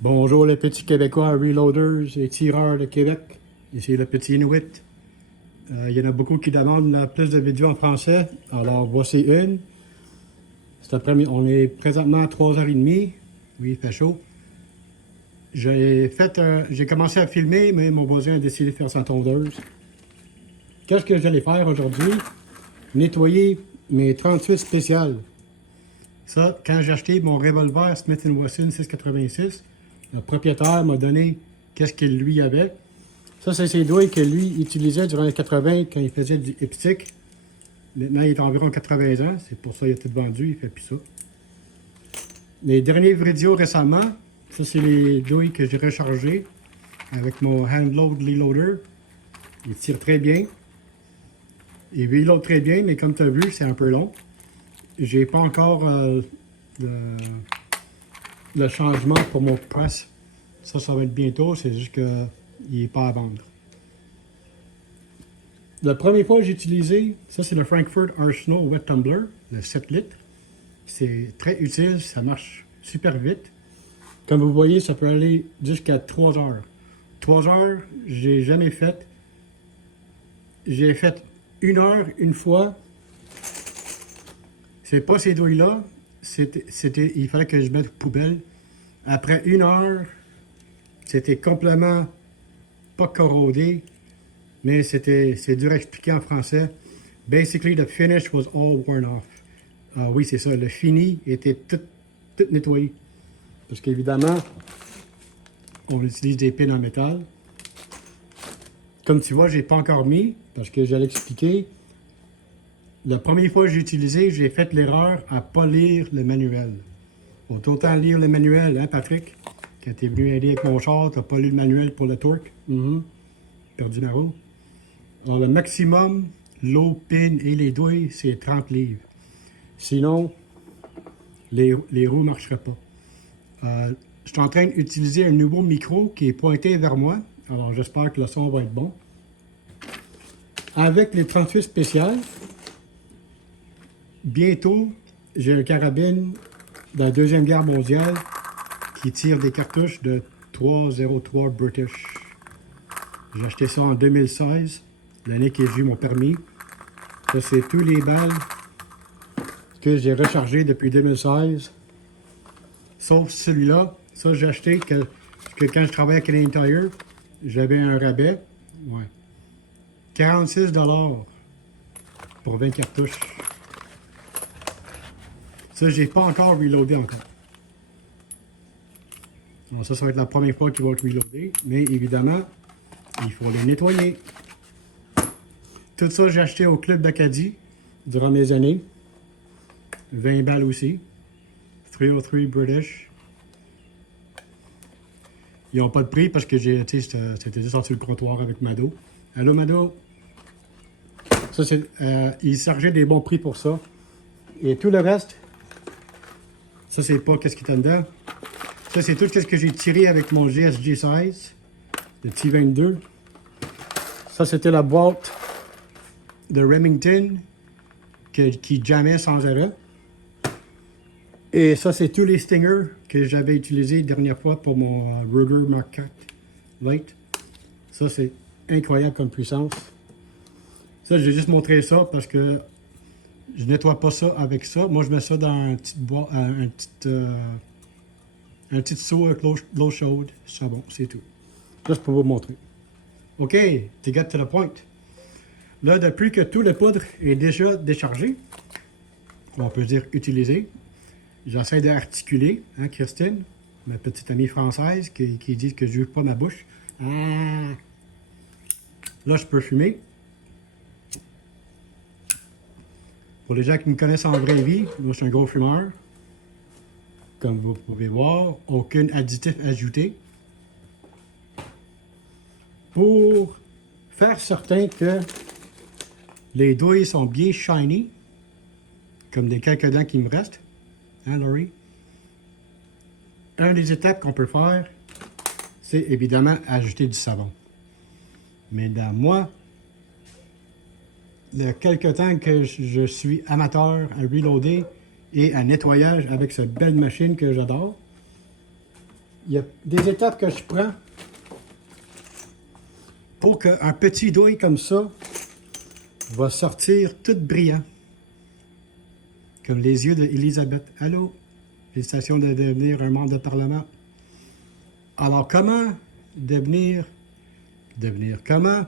Bonjour les petits Québécois, reloaders et tireurs de Québec. Ici le petit Inuit. Il y en a beaucoup qui demandent plus de vidéos en français. Alors voici une. On est présentement à 3h30. Oui, il fait chaud. J'ai commencé à filmer, mais mon voisin a décidé de faire sa tondeuse. Qu'est-ce que j'allais faire aujourd'hui? Nettoyer mes 38 spéciales. Ça, quand j'ai acheté mon revolver Smith & Wesson 686, le propriétaire m'a donné qu'est-ce qu'il lui avait. Ça, c'est ses douilles que lui utilisait durant les 80 quand il faisait du hipstick. Maintenant, il est environ 80 ans. C'est pour ça qu'il a tout vendu. Il fait plus ça. Les derniers vidéos récemment, ça, c'est les douilles que j'ai rechargées avec mon Handload Reloader. Il tire très bien. Il reload très bien, mais comme tu as vu, c'est un peu long. J'ai pas encore le changement pour mon press. Ça va être bientôt. C'est juste qu'il n'est pas à vendre. La première fois que j'ai utilisé, ça c'est le Frankfurt Arsenal Wet Tumbler, le 7 litres. C'est très utile, ça marche super vite. Comme vous voyez, ça peut aller jusqu'à 3 heures. 3 heures, j'ai jamais fait. J'ai fait 1 heure une fois. C'est pas ces douilles-là. Il fallait que je mette poubelle. Après 1 heure, c'était complètement pas corrodé. Mais c'est dur à expliquer en français. Basically, the finish was all worn off. Oui, c'est ça. Le fini était tout nettoyé. Parce qu'évidemment, on utilise des pins en métal. Comme tu vois, j'ai pas encore mis, parce que j'allais expliquer. La première fois que j'ai utilisé, j'ai fait l'erreur à pas lire le manuel. Faut autant lire le manuel, hein, Patrick? Quand tu es venu aider avec mon char, tu n'as pas lu le manuel pour le torque. Perdu ma roue. Alors, le maximum, l'eau, pin et les douilles, c'est 30 livres. Sinon, les roues ne marcheraient pas. Je suis en train d'utiliser un nouveau micro qui est pointé vers moi. Alors, j'espère que le son va être bon. Avec les 38 spéciales, bientôt, j'ai un carabine de la Deuxième Guerre mondiale qui tire des cartouches de 303 British. J'ai acheté ça en 2016, l'année que j'ai eu mon permis. Ça, c'est tous les balles que j'ai rechargées depuis 2016. Sauf celui-là. Ça, j'ai acheté que quand je travaillais à Canadian Tire, j'avais un rabais. Ouais. 46 $ pour 20 cartouches. Ça, j'ai pas encore reloadé encore. Alors ça va être la première fois qu'il va être reloadé. Mais évidemment, il faut les nettoyer. Tout ça, j'ai acheté au Club d'Acadie durant mes années. 20 balles aussi. 303 British. Ils n'ont pas de prix parce que c'était juste sur le comptoir avec Mado. Allô, Mado? Ça, ils chargeaient des bons prix pour ça. Et tout le reste, ça, c'est pas qu'est-ce qui est en dedans. Ça, c'est tout ce que j'ai tiré avec mon GSG 16, le T22. Ça, c'était la boîte de Remington qui jammait sans arrêt. Et ça, c'est tous les stingers que j'avais utilisés la dernière fois pour mon Ruger Mark IV Light. Ça, c'est incroyable comme puissance. Ça, j'ai juste montré ça parce que je nettoie pas ça avec ça. Moi, je mets ça dans un petit seau avec l'eau chaude. C'est bon, c'est tout. Juste pour vous montrer. OK, to get to the point. Là, depuis que tout le poudre est déjà déchargé, on peut dire utilisé, j'essaie d'articuler, hein, Christine, ma petite amie française, qui dit que je n'ouvre pas ma bouche. Ah. Là, je peux fumer. Pour les gens qui me connaissent en vraie vie, moi, je suis un gros fumeur. Comme vous pouvez voir, aucun additif ajouté. Pour faire certain que les douilles sont bien shiny, comme des quelques dents qui me restent, hein, Laurie? Une des étapes qu'on peut faire, c'est évidemment ajouter du savon. Mais dans moi, le quelque temps que je suis amateur à reloader et à nettoyage avec cette belle machine que j'adore, il y a des étapes que je prends pour qu'un petit douille comme ça va sortir tout brillant. Comme les yeux d'Elisabeth. Allô? Félicitations de devenir un membre de Parlement. Alors, comment comment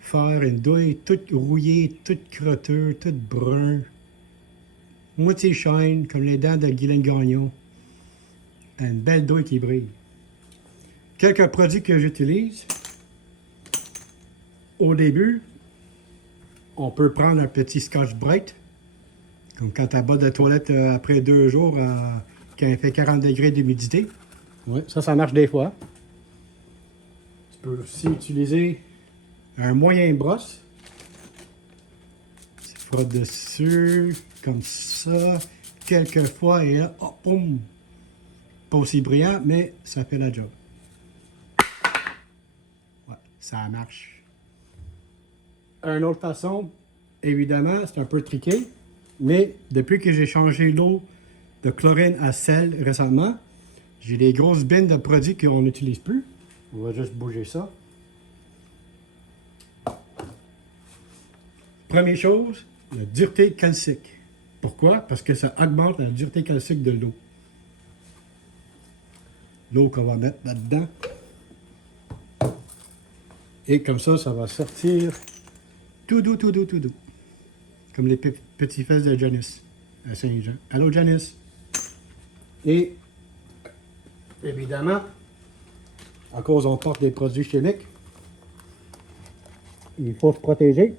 faire une douille toute rouillée, toute crotteuse, toute brun, moitié shine, comme les dents de Guylaine Gagnon. Une belle douille qui brille. Quelques produits que j'utilise. Au début, on peut prendre un petit Scotch Brite, comme quand tu bas de toilette après 2 jours, quand il fait 40 degrés d'humidité. Oui, ça marche des fois. Tu peux aussi utiliser un moyen brosse. Tu frottes dessus, comme ça, quelques fois, et là, oh, boum! Pas aussi brillant, mais ça fait la job. Ouais, ça marche. Une autre façon, évidemment, c'est un peu triqué, mais depuis que j'ai changé l'eau de chlorine à sel récemment, j'ai des grosses bines de produits qu'on n'utilise plus. On va juste bouger ça. Première chose, la dureté calcique. Pourquoi? Parce que ça augmente la dureté calcique de l'eau. L'eau qu'on va mettre là-dedans. Et comme ça va sortir tout doux, tout doux, tout doux. Comme les petits fesses de Janice à Saint-Jean. Allô, Janice? Et, évidemment, à cause on porte des produits chimiques, il faut se protéger.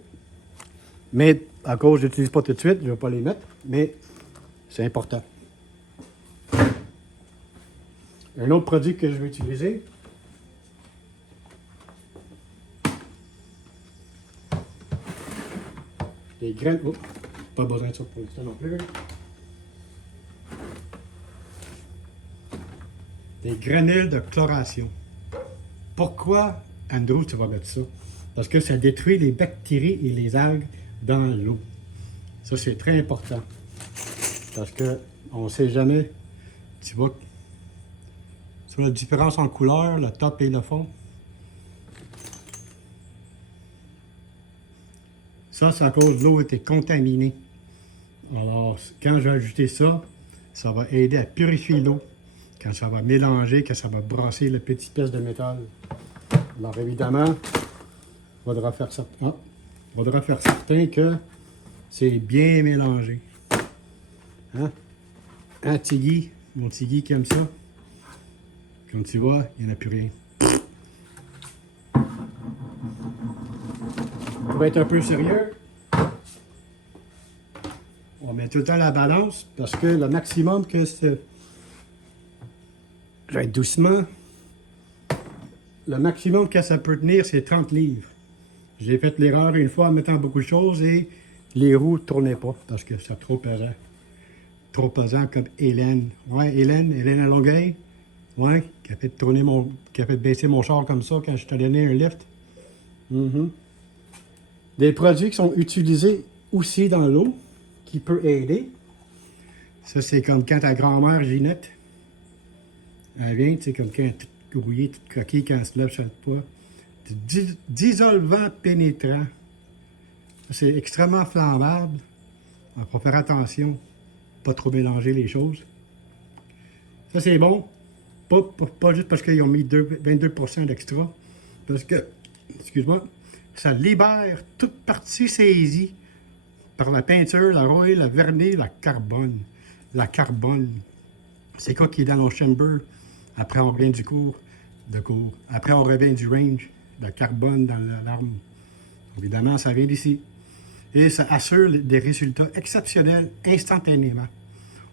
Mais, à cause je n'utilise pas tout de suite, je ne vais pas les mettre, mais c'est important. Un autre produit que je vais utiliser, des graines. Oh, pas besoin de ça pour l'instant non plus. Des granules de chloration. Pourquoi, Andrew, tu vas mettre ça? Parce que ça détruit les bactéries et les algues dans l'eau. Ça, c'est très important. Parce que on ne sait jamais. Tu vois, sur la différence en couleur, le top et le fond. Ça, c'est à cause de l'eau était contaminée. Alors, quand je vais ajouter ça, ça va aider à purifier l'eau. Quand ça va mélanger, quand ça va brasser le petit pièce de métal. Alors, évidemment, il faudra faire certain que c'est bien mélangé. Hein? Un tigui, mon tigui qui aime ça. Comme tu vois, il n'y en a plus rien. Pour être un peu sérieux, on met tout le temps la balance parce que le maximum que c'est... Je vais être doucement. Le maximum que ça peut tenir, c'est 30 livres. J'ai fait l'erreur une fois en mettant beaucoup de choses et les roues ne tournaient pas parce que c'est trop pesant. Trop pesant comme Hélène. Ouais, Hélène à Longueuil. Ouais, qui a fait tourner qui a fait baisser mon char comme ça quand je t'ai donné un lift. Des produits qui sont utilisés aussi dans l'eau, qui peut aider. Ça, c'est comme quand ta grand-mère Ginette, elle vient, tu sais, comme quand elle est toute rouillée, toute coquille, quand elle se lève chaque fois. Dissolvant pénétrant. C'est extrêmement flambable. Il faut faire attention, pas trop mélanger les choses. Ça, c'est bon. Pas juste parce qu'ils ont mis 22% d'extra. Parce que, excuse-moi, ça libère toute partie saisie par la peinture, la rouille, la vernis, la carbone. La carbone. C'est quoi qui est dans nos chambers? Après, on revient du cours. Après, on revient du range. Le carbone dans l'arme. Évidemment, ça vient d'ici. Et ça assure des résultats exceptionnels instantanément.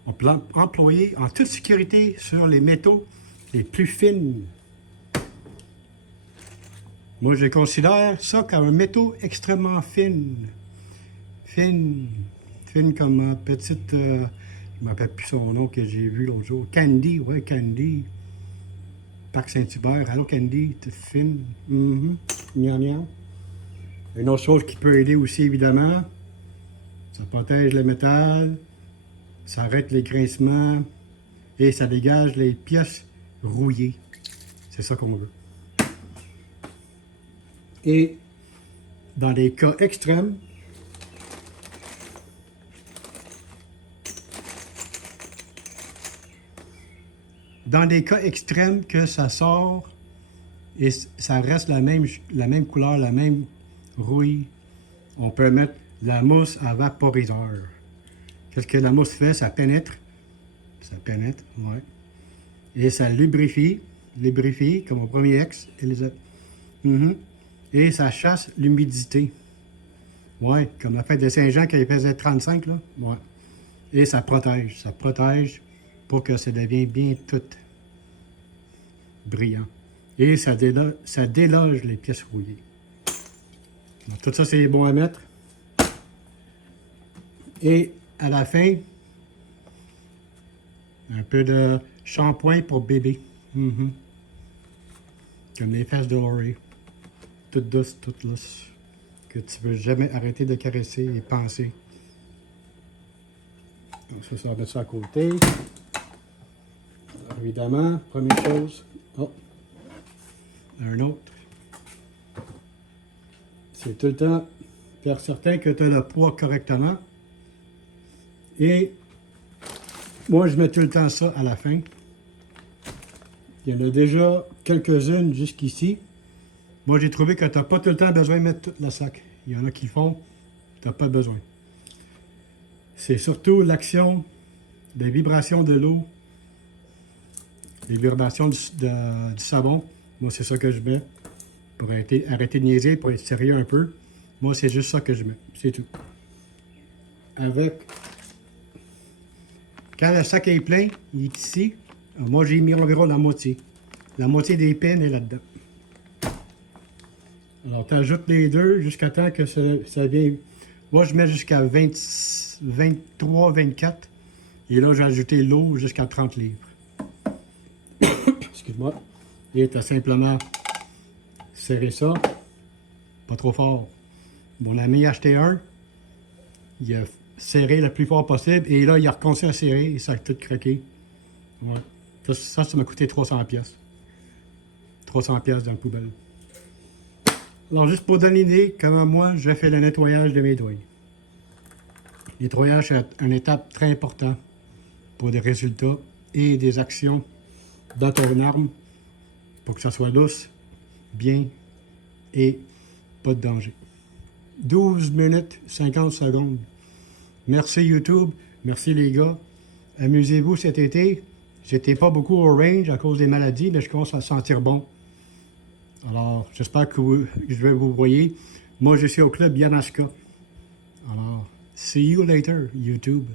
On peut l'employer en toute sécurité sur les métaux les plus fines. Moi, je considère ça comme un métaux extrêmement fine. Fine comme petite... je ne me rappelle plus son nom que j'ai vu l'autre jour. Candy, ouais, Candy. Parc Saint-Hubert. Allô, Candy, t'es fine. Miam, miam. Une autre chose qui peut aider aussi, évidemment, ça protège le métal, ça arrête les grincements et ça dégage les pièces rouillé. C'est ça qu'on veut. Et dans des cas extrêmes, que ça sort et ça reste la même couleur, la même rouille, on peut mettre la mousse à vaporiseur. Qu'est-ce que la mousse fait? Ça pénètre, ouais. Et ça lubrifie, comme au premier ex, Elisabeth. Et ça chasse l'humidité. Ouais, comme la fête de Saint-Jean quand il faisait 35, là. Ouais. Et ça protège pour que ça devienne bien tout brillant. Et ça déloge les pièces rouillées. Donc, tout ça, c'est bon à mettre. Et à la fin, un peu de shampoing pour bébé. Comme les fesses de Laurie. Toute douce, toute lousse. Que tu ne veux jamais arrêter de caresser et penser. Donc ça, on va mettre ça à côté. Alors, évidemment, première chose. Oh, un autre. C'est tout le temps faire certain que tu as le poids correctement. Et moi, je mets tout le temps ça à la fin. Il y en a déjà quelques-unes jusqu'ici. Moi, j'ai trouvé que tu n'as pas tout le temps besoin de mettre toute la sac. Il y en a qui font, tu n'as pas besoin. C'est surtout l'action des vibrations de l'eau, les vibrations du savon. Moi, c'est ça que je mets pour arrêter de niaiser, pour être sérieux un peu. Moi, c'est juste ça que je mets. C'est tout. Quand le sac est plein, il est ici. Moi, j'ai mis environ la moitié. La moitié des peines est là-dedans. Alors, tu ajoutes les deux jusqu'à temps que ça vienne. Moi, je mets jusqu'à 23, 24. Et là, j'ai ajouté l'eau jusqu'à 30 livres. Excuse-moi. Et tu as simplement serré ça. Pas trop fort. Mon ami a acheté un. Il a serré le plus fort possible. Et là, il a recommencé à serrer et ça a tout craqué. Ouais. Ça m'a coûté 300$. 300$ dans la poubelle. Alors, juste pour donner une idée, comment moi, je fais le nettoyage de mes doigts. Le nettoyage est une étape très importante pour des résultats et des actions dans ton arme pour que ça soit douce, bien et pas de danger. 12 minutes, 50 secondes. Merci YouTube, merci les gars. Amusez-vous cet été. J'étais pas beaucoup au range à cause des maladies, mais je commence à sentir bon. Alors, j'espère que je vais vous voyer. Moi, je suis au club Yanaska. Alors, see you later, YouTube.